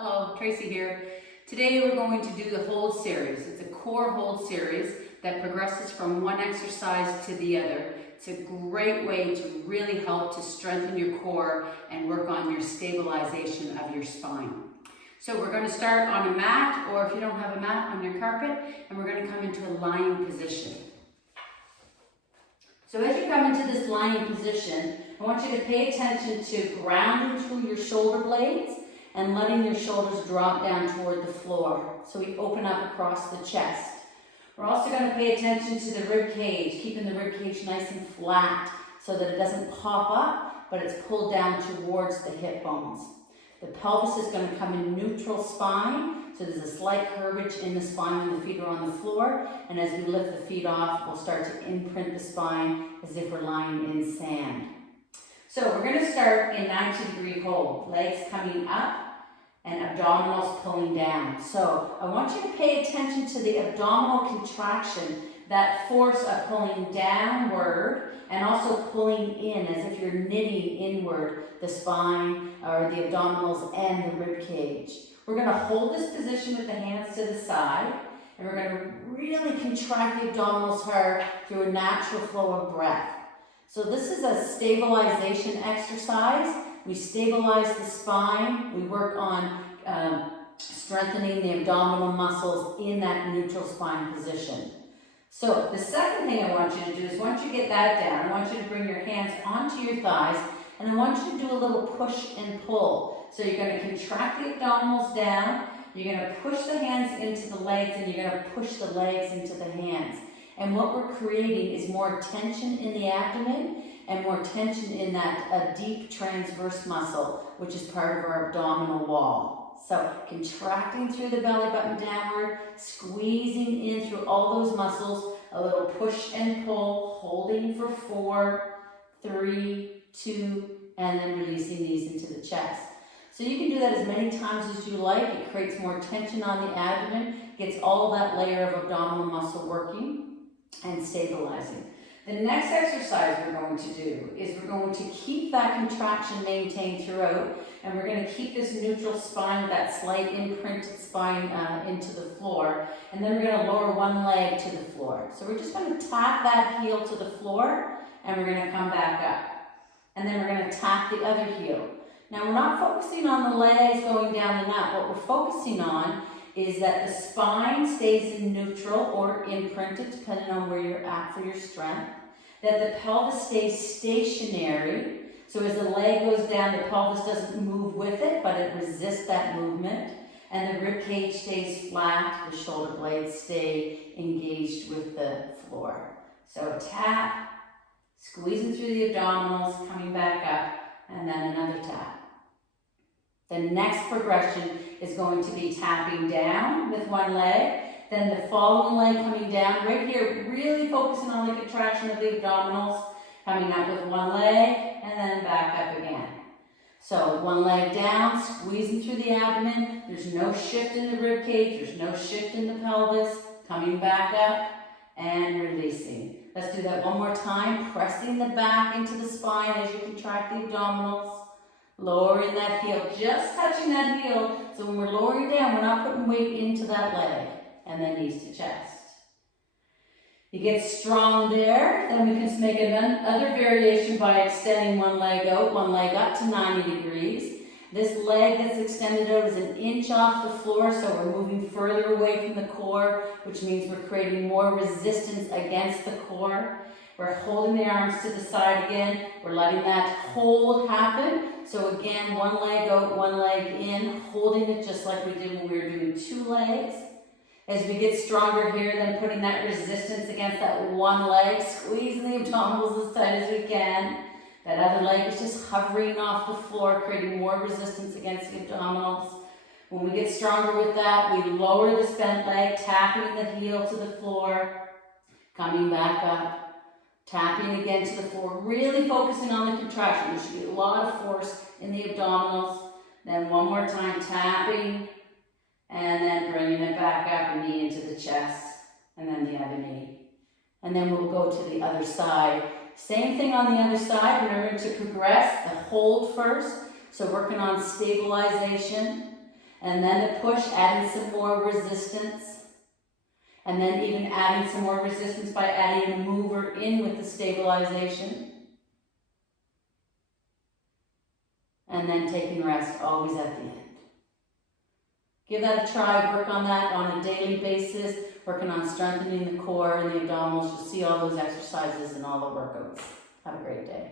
Hello, Tracy here. Today we're going to do the hold series. It's a core hold series that progresses from one exercise to the other. It's a great way to really help to strengthen your core and work on your stabilization of your spine. So we're going to start on a mat, or if you don't have a mat, on your carpet, and we're going to come into a lying position. So as you come into this lying position, I want you to pay attention to grounding through your shoulder blades and letting your shoulders drop down toward the floor. So we open up across the chest. We're also going to pay attention to the rib cage, keeping the rib cage nice and flat so that it doesn't pop up, but it's pulled down towards the hip bones. The pelvis is going to come in neutral spine, so there's a slight curvature in the spine when the feet are on the floor, and as we lift the feet off, we'll start to imprint the spine as if we're lying in sand. So we're going to start in 90-degree hold, legs coming up and abdominals pulling down. So I want you to pay attention to the abdominal contraction, that force of pulling downward and also pulling in as if you're knitting inward the spine or the abdominals and the rib cage. We're going to hold this position with the hands to the side, and we're going to really contract the abdominals hard through a natural flow of breath. So this is a stabilization exercise. We stabilize the spine. We work on strengthening the abdominal muscles in that neutral spine position. So the second thing I want you to do is once you get that down, I want you to bring your hands onto your thighs, and I want you to do a little push and pull. So you're going to contract the abdominals down, you're going to push the hands into the legs, and you're going to push the legs into the hands. And what we're creating is more tension in the abdomen and more tension in that deep transverse muscle, which is part of our abdominal wall. So contracting through the belly button downward, squeezing in through all those muscles, a little push and pull, holding for 4, 3, 2, and then releasing these into the chest. So you can do that as many times as you like. It creates more tension on the abdomen, gets all that layer of abdominal muscle working and stabilizing. The next exercise we're going to do is we're going to keep that contraction maintained throughout, and we're going to keep this neutral spine with that slight imprinted spine into the floor, and then we're going to lower one leg to the floor. So we're just going to tap that heel to the floor, and we're going to come back up. And then we're going to tap the other heel. Now we're not focusing on the legs going down and up. What we're focusing on is that the spine stays in neutral or imprinted, depending on where you're at for your strength. That the pelvis stays stationary, so as the leg goes down, the pelvis doesn't move with it, but it resists that movement. And the rib cage stays flat, the shoulder blades stay engaged with the floor. So tap, squeezing through the abdominals, coming back up, and then another tap. The next progression is going to be tapping down with one leg, then the following leg coming down. Right here, really focusing on the contraction of the abdominals, coming up with one leg, and then back up again. So one leg down, squeezing through the abdomen. There's no shift in the rib cage, there's no shift in the pelvis. Coming back up and releasing. Let's do that one more time, pressing the back into the spine as you contract the abdominals. Lowering that heel, just touching that heel. So when we're lowering down, we're not putting weight into that leg. And then knees to chest. You get strong there, then we can make another variation by extending one leg out, one leg up to 90 degrees. This leg that's extended out is an inch off the floor, so we're moving further away from the core, which means we're creating more resistance against the core. We're holding the arms to the side again. We're letting that hold happen. So again, one leg out, one leg in, holding it just like we did when we were doing 2 legs. As we get stronger here, then putting that resistance against that one leg, squeezing the abdominals as tight as we can. That other leg is just hovering off the floor, creating more resistance against the abdominals. When we get stronger with that, we lower this bent leg, tapping the heel to the floor, coming back up. Tapping again to the floor, really focusing on the contraction. There should be a lot of force in the abdominals. Then one more time, tapping, and then bringing it back up, and knee into the chest, and then the other knee. And then we'll go to the other side. Same thing on the other side. Remember to progress, the hold first. So working on stabilization. And then the push, adding some more resistance. And then even adding some more resistance by adding a mover in with the stabilization. And then taking rest, always at the end. Give that a try, work on that on a daily basis, working on strengthening the core and the abdominals. You'll see all those exercises in all the workouts. Have a great day.